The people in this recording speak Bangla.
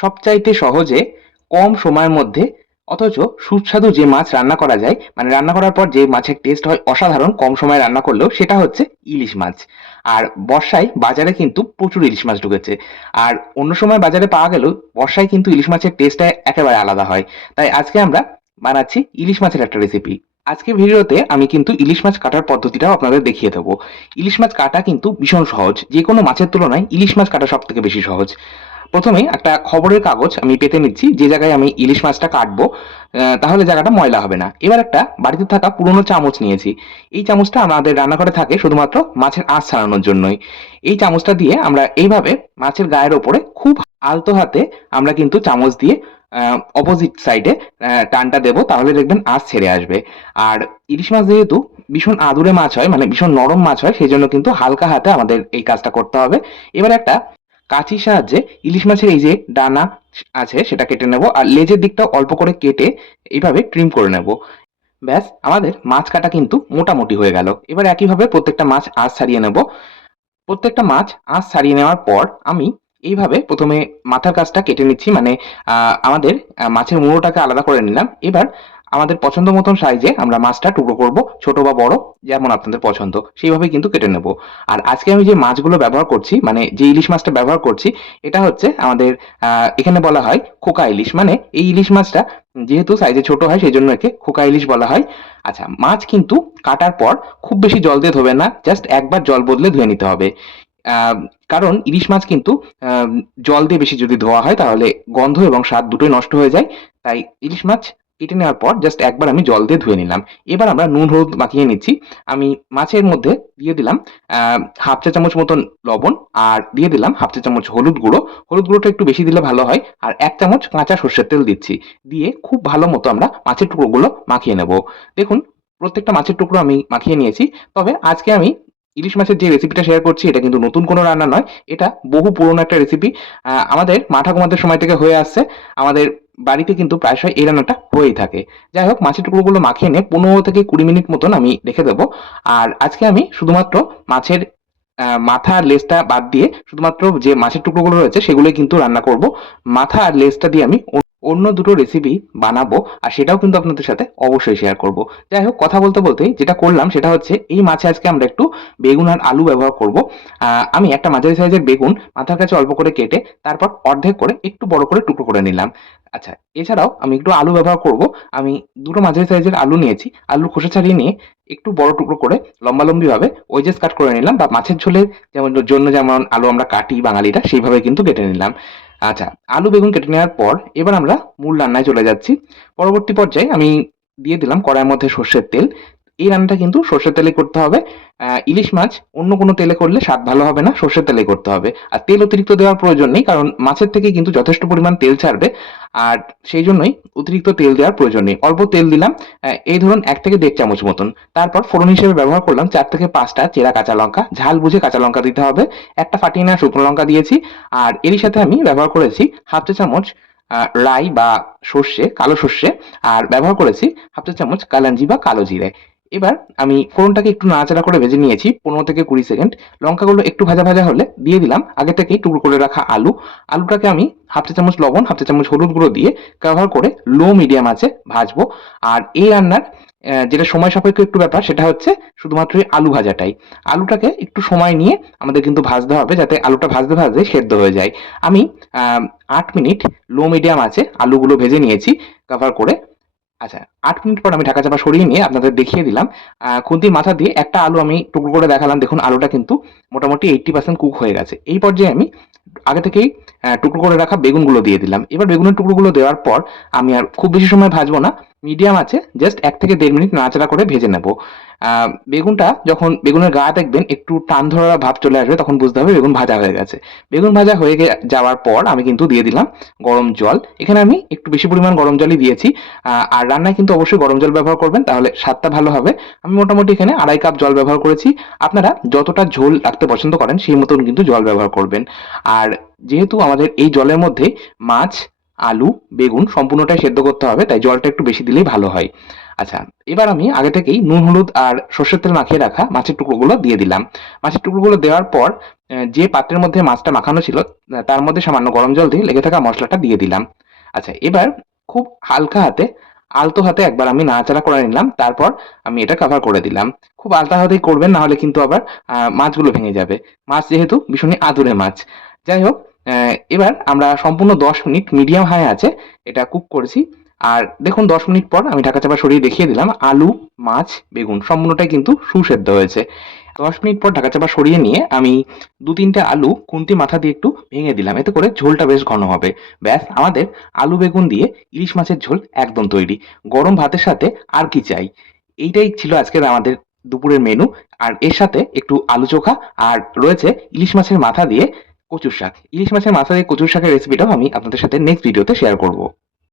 সবচাইতে সহজে কম সময়ের মধ্যে, অথচ সুস্বাদু যে মাছ রান্না করা যায় মানে রান্না করার পর যে মাছের টেস্ট হয়, অসাধারণ কম সময়ে রান্না করলেও সেটা হচ্ছে ইলিশ মাছ। আর বর্ষায় বাজারে কিন্তু প্রচুর ইলিশ মাছ ঢুকেছে। আর অন্য সময় বাজারে পাওয়া গেলেও বর্ষায় কিন্তু ইলিশ মাছের টেস্টটা একেবারে আলাদা হয়। তাই আজকে আমরা বানাচ্ছি ইলিশ মাছের একটা রেসিপি আজকে ভিডিওতে আমি কিন্তু ইলিশ মাছ কাটার পদ্ধতিটাও আপনাদের দেখিয়ে দেবো। ইলিশ মাছ কাটা কিন্তু ভীষণ সহজ। যে কোনো মাছের তুলনায় ইলিশ মাছ কাটা সব থেকে বেশি সহজ। প্রথমে একটা খবরের কাগজ আমি পেতে নিচ্ছি, যে জায়গায় আমি ইলিশ মাছটা কাটবো তাহলে জায়গাটা ময়লা হবে না। এবার একটা বাড়িতে থাকা পুরনো চামচ নিয়েছি। এই চামচটা আমাদের রান্নাঘরে থাকে শুধুমাত্র মাছের আঁশ ছাড়ানোর জন্যই। এই চামচটা দিয়ে আমরা এইভাবে মাছের গায়ের ওপরে খুব আলতো হাতে আমরা কিন্তু চামচ দিয়ে অপোজিট সাইডে টানটা দেবো, তাহলে দেখবেন আঁশ ছেড়ে আসবে। আর ইলিশ মাছ যেহেতু ভীষণ আদুরে মাছ হয় মানে ভীষণ নরম মাছ হয়, সেই জন্য কিন্তু হালকা হাতে আমাদের এই কাজটা করতে হবে। এবার একটা কাঁচির সাহায্যে ইলিশ মাছের এই যে ডানা আছে, সেটা কেটে নেব আর লেজের দিকটা অল্প করে কেটে এইভাবে ট্রিম করে নেব। ব্যাস, আমাদের মাছ কাটা কিন্তু মোটামুটি হয়ে গেল। এবার একইভাবে প্রত্যেকটা মাছ আঁশ ছাড়িয়ে নেব। প্রত্যেকটা মাছ আঁশ ছাড়িয়ে নেওয়ার পর আমি এইভাবে প্রথমে মাথার কাছটা কেটে নিচ্ছি মানে আমাদের মাছের মুড়োটাকে আলাদা করে নিলাম। এবার আমাদের পছন্দ মতন সাইজে আমরা মাছটা টুকরো করব, ছোট বা বড়, যেমন আপনাদের পছন্দ সেইভাবে কিন্তু কেটে নেব। আর আজকে আমি যে মাছগুলো ব্যবহার করছি মানে যে ইলিশ মাছটা ব্যবহার করছি, এটা হচ্ছে আমাদের এখানে বলা হয় খোকা ইলিশ। মানে এই ইলিশ মাছটা যেহেতু সাইজে ছোট হয় সেই জন্য একে খোকা ইলিশ বলা হয়। আচ্ছা মাছ কিন্তু কাটার পর খুব বেশি জল দিয়ে ধোবে না জাস্ট একবার জল বদলে ধুয়ে নিতে হবে। কারণ ইলিশ মাছ কিন্তু জল দিয়ে বেশি যদি ধোয়া হয়, তাহলে গন্ধ এবং স্বাদ দুটোই নষ্ট হয়ে যায়। তাই ইলিশ মাছ কেটে নেওয়ার পর জাস্ট একবার আমি জল দিয়ে ধুয়ে নিলাম। এবার আমরা নুন, হলুদ মাখিয়ে নিচ্ছি। আমি মাছের মধ্যে দিয়ে দিলাম হাফ চা চামচ মতন লবণ আর দিয়ে দিলাম হাফ চা চামচ হলুদ গুঁড়ো। হলুদ গুঁড়োটা একটু বেশি দিলে ভালো হয় আর এক চামচ কাঁচা সর্ষের তেল দিচ্ছি। দিয়ে খুব ভালো মতো আমরা মাছের টুকরোগুলো মাখিয়ে নেব। দেখুন, প্রত্যেকটা মাছের টুকরো আমি মাখিয়ে নিয়েছি। তবে আজকে আমি ইলিশ মাছের যে রেসিপিটা শেয়ার করছি, এটা কিন্তু নতুন কোনো রান্না নয়। এটা বহু পুরনো একটা রেসিপি আমাদের মা ঠাকুমাদের সময় থেকে হয়ে আসছে। আমাদের বাড়িতে কিন্তু প্রায়শই এই রান্নাটা হয়েই থাকে। যাই হোক, মাছের টুকরোগুলো মাখিয়ে নিয়ে পনেরো থেকে কুড়ি মিনিট মতন আমি রেখে দেবো। আর আজকে আমি শুধুমাত্র মাছের মাথা আর লেজটা বাদ দিয়ে শুধুমাত্র যে মাছের টুকরোগুলো রয়েছে সেগুলোই কিন্তু রান্না করব। মাথা আর লেজটা দিয়ে আমি অন্য- অন্য দুটো রেসিপি বানাবো আর সেটাও কিন্তু আপনাদের সাথে অবশ্যই শেয়ার করব। যাই হোক, কথা বলতে বলতে যেটা করলাম সেটা হচ্ছে এই মাছে আজকে আমরা একটু বেগুন আর আলু ব্যবহার করব। আমি একটা মাঝারি সাইজের বেগুন মাথার কাছে অল্প করে কেটে তারপর অর্ধেক করে একটু বড় করে টুকরো করে নিলাম। আচ্ছা এছাড়াও আমি একটু আলু ব্যবহার করব। আমি দুটো মাঝারি সাইজের আলু নিয়েছি। আলুর খোসা ছাড়িয়ে নিয়ে একটু বড় টুকরো করে লম্বালম্বি ভাবে ওয়েজেস কাট করে নিলাম। বা মাছের ঝোলের যেমন জন্য যেমন আলু আমরা কাটি, বাঙালিরা সেইভাবে কিন্তু কেটে নিলাম। আচ্ছা আলু বেগুন কেটে নেওয়ার পর এবার আমরা মূল রান্নায় চলে যাচ্ছি। পরবর্তী পর্যায়ে আমি দিয়ে দিলাম কড়াইয়ের মধ্যে সর্ষের তেল। এই রান্নাটা কিন্তু সর্ষের তেলে করতে হবে। ইলিশ মাছ অন্য কোনো তেলে করলে স্বাদ ভালো হবে না, সর্ষের তেলে করতে হবে। আর তেল অতিরিক্ত দেওয়ার প্রয়োজন নেই, কারণ মাছের থেকে কিন্তু যথেষ্ট পরিমাণ তেল ছাড়বে। আর সেই জন্যই অতিরিক্ত তেল দেওয়ার প্রয়োজন নেই। অল্প তেল দিলাম এই ধরুন এক থেকে দেড় চামচ মতন। তারপর ফোড়ন হিসেবে ব্যবহার করলাম চার থেকে পাঁচটা চেরা কাঁচা লঙ্কা। ঝাল বুঝে কাঁচা লঙ্কা দিতে হবে। একটা ফাটিয়ে নেওয়া শুকনো লঙ্কা দিয়েছি। আর এরই সাথে আমি ব্যবহার করেছি হাফ চা চামচ রাই বা সর্ষে, কালো সর্ষে। আর ব্যবহার করেছি হাফ চা চামচ কালাঞ্জি বা কালো জিরে। এবার আমি ফোড়নটাকে একটু নাড়াচাড়া করে ভেজে নিয়েছি, পনেরো থেকে কুড়ি সেকেন্ড। লঙ্কাগুলো একটু ভাজা ভাজা হলে দিয়ে দিলাম। আগে থেকেই টুকরো করে রাখা আলু। আলুটাকে আমি হাফ চা চামচ লবণ, হাফ চা চামচ হলুদ গুঁড়ো দিয়ে কভার করে লো মিডিয়াম আছে ভাজবো। আর এই রান্নার যেটা সময় সাপেক্ষ একটু ব্যাপার, সেটা হচ্ছে শুধুমাত্র আলু ভাজাটাই। আলুটাকে একটু সময় নিয়ে আমাদের কিন্তু ভাজতে হবে, যাতে আলুটা ভাজতে ভাজতে সেদ্ধ হয়ে যায়। আমি আট মিনিট লো মিডিয়াম আছে আলুগুলো ভেজে নিয়েছি কভার করে আচ্ছা আট মিনিট পর আমি ঢাকা চাপা সরিয়ে নিয়ে আপনাদের দেখিয়ে দিলাম। খুন্তির মাথা দিয়ে একটা আলু আমি টুকরো করে দেখালাম। দেখুন, আলুটা কিন্তু মোটামুটি এইটটি পার্সেন্ট কুক হয়ে গেছে। এই পর্যায়ে আমি আগে থেকেই টুকরো করে রাখা বেগুনগুলো দিয়ে দিলাম। এবার বেগুনের টুকরোগুলো দেওয়ার পর আমি আর খুব বেশি সময় ভাজবো না। মিডিয়াম আছে জাস্ট এক থেকে দেড় মিনিট নাড়াচাড়া করে ভেজে নেব। বেগুনটা যখন বেগুনের গা দেখবেন, একটু টান ধরা ভাব চলে আসবে, তখন বুঝতে হবে বেগুন ভাজা হয়ে গেছে। বেগুন ভাজা হয়ে যাওয়ার পর আমি কিন্তু দিয়ে দিলাম গরম জল। এখানে আমি একটু বেশি পরিমাণ গরম জলই দিয়েছি। আর রান্নায় কিন্তু অবশ্যই গরম জল ব্যবহার করবেন, তাহলে স্বাদটা ভালো হবে। আমি মোটামুটি এখানে আড়াই কাপ জল ব্যবহার করেছি। আপনারা যতটা ঝোল রাখতে পছন্দ করেন, সেই মতন কিন্তু জল ব্যবহার করবেন। আর যেহেতু আমাদের এই জলের মধ্যে মাছ, আলু, বেগুন সম্পূর্ণটাই সেদ্ধ করতে হবে, তাই জলটা একটু বেশি দিলেই ভালো হয়। আচ্ছা এবার আমি আগে থেকেই নুন, হলুদ আর সর্ষের তেল মাখিয়ে রাখা মাছের টুকরোগুলো দিয়ে দিলাম। মাছের টুকরোগুলো দেওয়ার পর যে পাত্রের মধ্যে মাছটা মাখানো ছিল তার মধ্যে সামান্য গরম জল দিয়ে লেগে থাকা মশলাটা দিয়ে দিলাম। আচ্ছা এবার খুব হালকা হাতে, আলতো হাতে একবার আমি নাড়াচাড়া করে নিলাম, তারপর আমি এটা কভার করে দিলাম। খুব আলতা হাতেই করবেন, না হলে কিন্তু আবার মাছগুলো ভেঙে যাবে। মাছ যেহেতু ভীষণই আদুরে মাছ। যাই হোক এবার আমরা সম্পূর্ণ দশ মিনিট মিডিয়াম হাই আছে, এটা কুক করেছি। আর দেখুন, দশ মিনিট পর আমি ঢাকা চাপা সরিয়ে দেখিয়ে দিলাম, আলু, মাছ, বেগুন, সম্পূর্ণটাই কিন্তু সুসেদ্ধ হয়েছে। দশ মিনিট পর ঢাকা চাপা সরিয়ে নিয়ে আমি দু তিনটে আলু কুন্তি মাথা দিয়ে একটু ভেঙে দিলাম, এতে করে ঝোলটা বেশ ঘন হবে। ব্যাস, আমাদের আলু বেগুন দিয়ে ইলিশ মাছের ঝোল একদম তৈরি। গরম ভাতের সাথে আর কি চাই? এইটাই ছিল আজকের আমাদের দুপুরের মেনু আর এর সাথে একটু আলু চোখা আর রয়েছে ইলিশ মাছের মাথা দিয়ে কচুর শাক। ইলিশ মাছের মাথা দিয়ে কচুর শাকের রেসিপিটাও আমি আপনাদের সাথে নেক্সট ভিডিওতে শেয়ার করব।